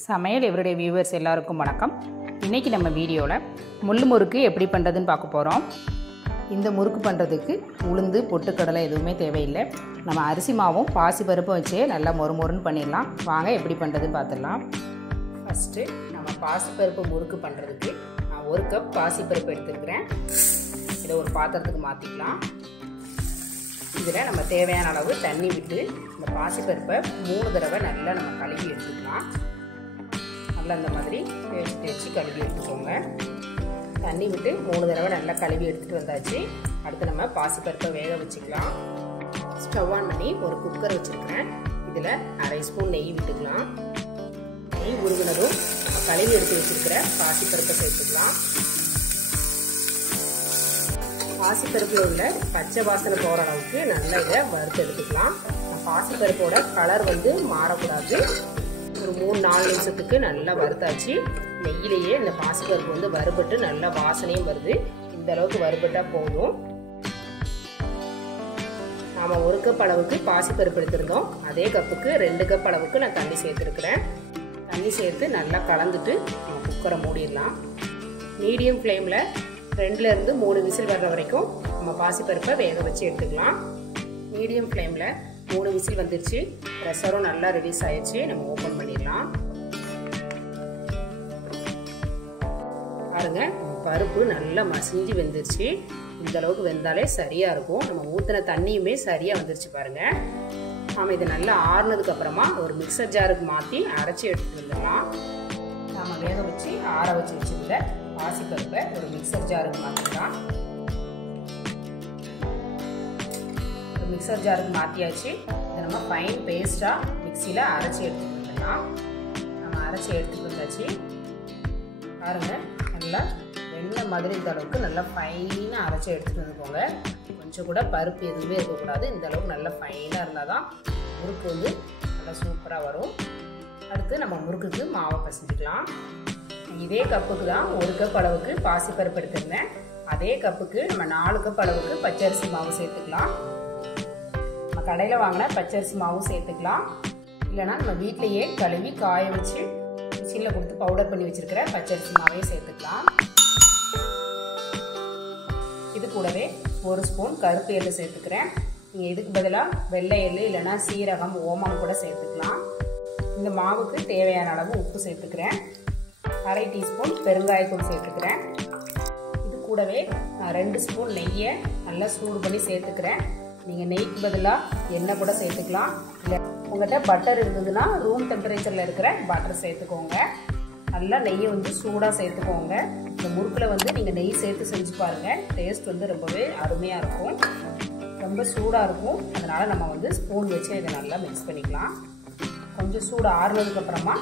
சமையல் everyday viewers எல்லாருக்கும் வணக்கம். இன்றைக்கி நம்ம வீடியோவில் முள்ளு முறுக்கு எப்படி பண்ணுறதுன்னு பார்க்க போகிறோம். இந்த முறுக்கு பண்ணுறதுக்கு உளுந்து பொட்டுக்கடலை எதுவுமே தேவையில்லை. நம்ம அரிசி மாவும் பாசி பருப்பும் வச்சே நல்லா மொறுமொறுன்னு பண்ணிடலாம். வாங்க எப்படி பண்ணுறதுன்னு பார்த்துடலாம். ஃபஸ்ட்டு நம்ம பாசிப்பருப்பு முறுக்கு பண்ணுறதுக்கு நான் 1 கப் பாசிப்பருப்பு எடுத்துருக்கிறேன். இதை ஒரு பாத்திரத்துக்கு மாற்றிக்கலாம். இதில் நம்ம தேவையான அளவு தண்ணி விட்டு இந்த பாசிப்பருப்பை 3 தடவை நல்லா நம்ம கழுவி எடுத்துக்கலாம். நல்லா இந்த மாதிரி தேய்ச்சி கழுவி எடுத்துக்கோங்க. தண்ணி விட்டு 3 தடவை நல்லா கழுவி எடுத்துகிட்டு வந்தாச்சு. அடுத்து நம்ம பாசிப்பருப்பை வேக வச்சுக்கலாம். ஸ்டவ் ஆன் பண்ணி ஒரு குக்கர் வச்சுருக்கிறேன். இதில் அரை ஸ்பூன் நெய் விட்டுக்கலாம். நெய் உருகுனதும் நம்ம கழுவி எடுத்து வச்சுருக்கிற பாசிப்பருப்பை சேர்த்துக்கலாம். பாசிப்பருப்பில் உள்ள பச்சை வாசனை போகிற அளவுக்கு நல்லா இதை வறுத்து எடுத்துக்கலாம். பாசிப்பருப்போட கலர் மாறக்கூடாது. ஒரு 3-4 நிமிஷத்துக்கு நல்லா வறுத்தாச்சு. நெய்யிலேயே இந்த பாசிப்பருப்பு வறுபட்டு நல்லா வாசனையும் வருது. இந்த அளவுக்கு வறுபட்டால் போதும். நாம் 1 கப் அளவுக்கு பாசிப்பருப்பு எடுத்திருந்தோம். அதே கப்புக்கு 2 கப் அளவுக்கு நான் தண்ணி சேர்த்துருக்கிறேன். தண்ணி சேர்த்து நல்லா கலந்துட்டு நம்ம குக்கரை மூடிடலாம். மீடியம் ஃப்ளேமில் 2லேருந்து 3 விசில் வர்ற வரைக்கும் நம்ம பாசிப்பருப்பை வேக வச்சு எடுத்துக்கலாம். மீடியம் ஃப்ளேமில் 3 விசில் வந்துருச்சு. ப்ரெஷரும் நல்லா ரிலீஸ் ஆயிடுச்சு. நம்ம ஓப்பன் பண்ணிடலாம். பாருங்க, பருப்பு நல்லா மசிஞ்சு வெந்துருச்சு. இந்த அளவுக்கு வெந்தாலே சரியாக இருக்கும். நம்ம ஊற்றின தண்ணியுமே சரியாக வந்துருச்சு பாருங்க. நாம் இதை நல்லா ஆறுனதுக்கு அப்புறமா ஒரு மிக்சர் ஜாருக்கு மாற்றி அரைச்சி எடுத்துட்டு வந்துடலாம். நாம் வேக வச்சு ஆற வச்சு வச்சுருந்த பாசிப்பருப்பை ஒரு மிக்சர் ஜாருக்கு மாற்றிக்கலாம். ஒரு மிக்சர் ஜாருக்கு மாற்றியாச்சு. இதை நம்ம ஃபைன் பேஸ்ட்டாக மிக்சியில் அரைச்சி எடுத்துகிட்டு வந்துடலாம். நம்ம அரைச்சி எடுத்துகிட்டு வந்தாச்சு. பாருங்கள், நல்லா வெண்ணெய் மாதிரி இந்த அளவுக்கு நல்லா ஃபைனாக அரைச்சி எடுத்துகிட்டு வந்துக்கோங்க. கொஞ்சம் கூட பருப்பு எதுவுமே இருக்கக்கூடாது. இந்த அளவுக்கு நல்லா ஃபைனாக இருந்தால் தான் முறுக்கு நல்லா சூப்பராக வரும். அடுத்து நம்ம முறுக்குக்கு மாவை பசஞ்சிக்கலாம். இதே கப்புக்கு தான் 1 கப் அளவுக்கு பாசிப்பருப்பு எடுத்துருந்தேன். அதே கப்புக்கு நம்ம 4 கப் அளவுக்கு பச்சரிசி மாவு சேர்த்துக்கலாம். நம்ம கடையில் வாங்கின பச்சரிசி மாவும் சேர்த்துக்கலாம். இல்லைனா நம்ம வீட்டிலையே கழுவி காய வச்சு மிஷினில் கொடுத்து பவுடர் பண்ணி வச்சுருக்கிற பச்சரிசி மாவையும் சேர்த்துக்கலாம். இது கூடவே 1 ஸ்பூன் கருப்பு எள்ளு சேர்த்துக்கிறேன். நீங்கள் இதுக்கு பதிலாக வெள்ளை எள்ளு இல்லைனா சீரகம், ஓமம் கூட சேர்த்துக்கலாம். இந்த மாவுக்கு தேவையான அளவு உப்பு சேர்த்துக்கிறேன். அரை டீஸ்பூன் பெருங்காயத்தூள் சேர்த்துக்கிறேன். இது கூடவே நான் 2 ஸ்பூன் நெய்யை நல்லா சூடு பண்ணி சேர்த்துக்கிறேன். நீங்கள் நெய்க்கு பதிலாக எண்ணெய் கூட சேர்த்துக்கலாம். இல்லை உங்கள்கிட்ட பட்டர் இருந்ததுன்னா ரூம் டெம்பரேச்சரில் இருக்கிற பட்டர் சேர்த்துக்கோங்க. நல்லா நெய்யை சூடாக சேர்த்துக்கோங்க. இந்த முறுக்கில் நீங்கள் நெய் சேர்த்து செஞ்சு பாருங்கள். டேஸ்ட் ரொம்பவே அருமையாக இருக்கும். ரொம்ப சூடாக இருக்கும். அதனால் நம்ம ஸ்பூன் வச்சு இதை நல்லா மிக்ஸ் பண்ணிக்கலாம். கொஞ்சம் சூடு ஆறுனதுக்கப்புறமா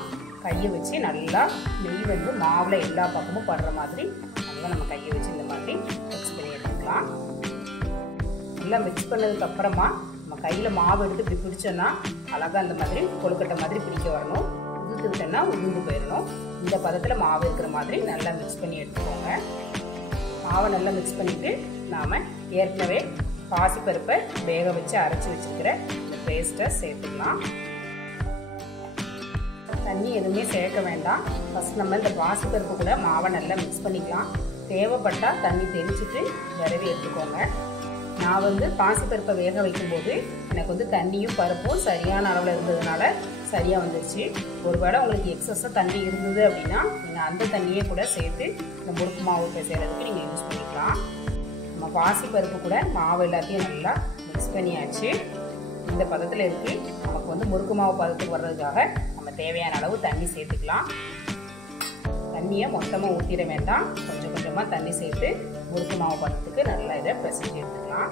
கையை வச்சு நல்லா நெய் மாவில் எல்லா பக்கமும் படுற மாதிரி நல்லா நம்ம கையை வச்சு இந்த மாதிரி மிக்ஸ் பண்ணி எடுத்துக்கலாம். நல்லா மிக்ஸ் பண்ணதுக்கப்புறமா நம்ம கையில் மாவு எடுத்து இப்படி பிடிச்சோன்னா அழகாக அந்த மாதிரி கொழுக்கட்டை மாதிரி பிடிக்க வரணும். உதுத்துக்கிட்டோன்னா உதிர்ந்து போயிடணும். இந்த பதத்தில் மாவு இருக்கிற மாதிரி நல்லா மிக்ஸ் பண்ணி எடுத்துக்கோங்க. மாவை நல்லா மிக்ஸ் பண்ணிவிட்டு நாம் ஏற்கனவே பாசிப்பருப்பை வேக வச்சு அரைச்சி வச்சுருக்கிற இந்த பேஸ்ட்டை சேர்த்துக்கலாம். தண்ணி எதுவுமே சேர்க்க வேண்டாம். ஃபஸ்ட் நம்ம இந்த பாசிப்பருப்பு கூட மாவை நல்லா மிக்ஸ் பண்ணிக்கலாம். தேவைப்பட்டால் தண்ணி தெளிச்சிட்டு விரவி எடுத்துக்கோங்க. நான் பாசிப்பருப்பை வேக வைக்கும்போது எனக்கு தண்ணியும் பருப்பும் சரியான அளவில் இருந்ததுனால சரியாக வந்துருச்சு. ஒருவேளை உங்களுக்கு எக்ஸஸாக தண்ணி இருந்தது அப்படின்னா நீங்கள் அந்த தண்ணியை கூட சேர்த்து இந்த முறுக்கு மாவு செய்கிறதுக்கு நீங்கள் யூஸ் பண்ணிக்கலாம். நம்ம பாசிப்பருப்பு கூட மாவு எல்லாத்தையும் நல்லா மிக்ஸ் பண்ணியாச்சு. இந்த பதத்தில் இருக்குது. நமக்கு முறுக்கு மாவு பதத்துக்கு வர்றதுக்காக நம்ம தேவையான அளவு தண்ணி சேர்த்துக்கலாம். தண்ணியை மொத்தமாக ஊற்றிட வேண்டாம். கொஞ்சம் கொஞ்சமாக தண்ணி சேர்த்து முறுக்கு மாவு பதத்துக்கு நல்லா இதை பிசைஞ்சு எடுத்துக்கலாம்.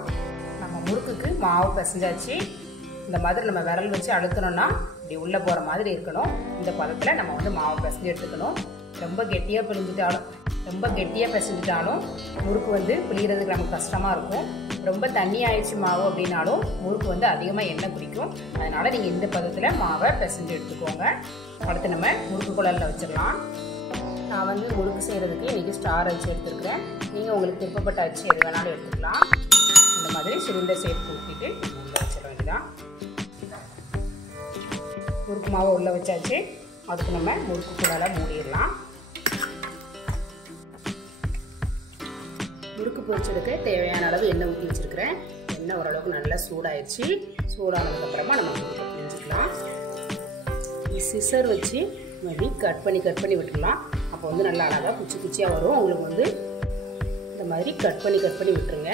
நம்ம முறுக்குக்கு மாவு பிசைஞ்சாச்சு. இந்த மாதிரி நம்ம விரல் வச்சு அழுத்தணும்னா இப்படி உள்ளே போகிற மாதிரி இருக்கணும். இந்த பதத்தில் நம்ம மாவு பிசைஞ்சு எடுத்துக்கணும். ரொம்ப கெட்டியாக பிசைஞ்சிட்டாலும் முறுக்கு பிழிகிறதுக்கு நமக்கு கஷ்டமாக இருக்கும். ரொம்ப தண்ணி ஆயிடுச்சு மாவு அப்படின்னாலும் முறுக்கு அதிகமாக எண்ணெய் குடிக்கும். அதனால் நீங்கள் இந்த பதத்தில் மாவை பிசைஞ்சு எடுத்துக்கோங்க. அடுத்து நம்ம முறுக்கு குழலில் வச்சிடலாம். நான் முறுக்கு செய்கிறதுக்கு இன்றைக்கி ஸ்டார் அச்சு எடுத்துருக்கிறேன். நீங்கள் உங்களுக்கு விருப்பப்பட்ட அச்சு எது வேணாலும் எடுத்துக்கலாம். இந்த மாதிரி சிலிண்டர் ஷேப் ஊற்றிட்டு உள்ளே வச்சிட வேண்டியதான். முறுக்கு மாவை உள்ளே வச்சாச்சு. அதுக்கு நம்ம முறுக்கு கூடால மூடிடலாம். முறுக்கு பொரிச்செடுக்க தேவையான அளவு எண்ணெய் ஊற்றி வச்சிருக்கிறேன். எண்ணெய் ஓரளவுக்கு நல்லா சூடாயிடுச்சு. சூடானதுக்கப்புறமா நம்ம முறுக்கு பிழிஞ்சிக்கலாம். சிசர் வச்சு மறுபடி கட் பண்ணி விட்டுடலாம். அப்போ வந்து நல்லா அழகாக குச்சி குச்சியாக வரும். உங்களுக்கு இந்த மாதிரி கட் பண்ணி விட்டுருங்க.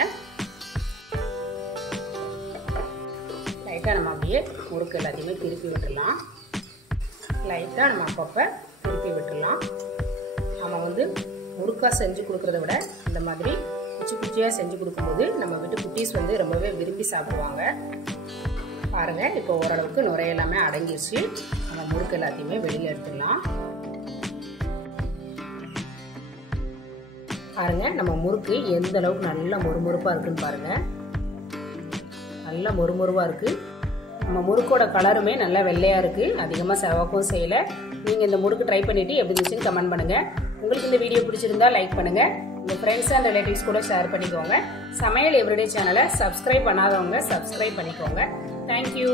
லைட்டாக நம்ம அப்படியே முறுக்கு எல்லாத்தையுமே திருப்பி விட்டுடலாம். லைட்டாக நம்ம அப்பப்போ திருப்பி விட்டுடலாம். நம்ம முறுக்காக செஞ்சு கொடுக்குறத விட இந்த மாதிரி குச்சி குச்சியாக செஞ்சு கொடுக்கும்போது நம்ம வீட்டு குட்டீஸ் ரொம்பவே விரும்பி சாப்பிடுவாங்க. பாருங்கள், இப்போ ஓரளவுக்கு நுரை எல்லாமே அடங்கிடுச்சு. நம்ம முறுக்கு எல்லாத்தையுமே வெளியில் எடுத்துடலாம். பாருங்கள், நம்ம முறுக்கு எந்த அளவுக்கு நல்லா மொறுமொறுப்பாக இருக்குன்னு பாருங்கள். நல்லா மொறுமொறுவாக இருக்குது. நம்ம முறுக்கோட கலருமே நல்லா வெள்ளையாக இருக்குது. அதிகமாக செவக்கும் செய்யலை. நீங்கள் இந்த முறுக்கு ட்ரை பண்ணிவிட்டு எப்படி இருந்துச்சுன்னு கமெண்ட் பண்ணுங்கள். உங்களுக்கு இந்த வீடியோ பிடிச்சிருந்தா லைக் பண்ணுங்கள். உங்கள் ஃப்ரெண்ட்ஸ் அண்ட் ரிலேட்டிவ்ஸ் கூட ஷேர் பண்ணிக்கோங்க. சமையல் எவ்ரிடே சேனலை சப்ஸ்கிரைப் பண்ணாதவங்க சப்ஸ்கிரைப் பண்ணிக்கோங்க. தேங்க்யூ.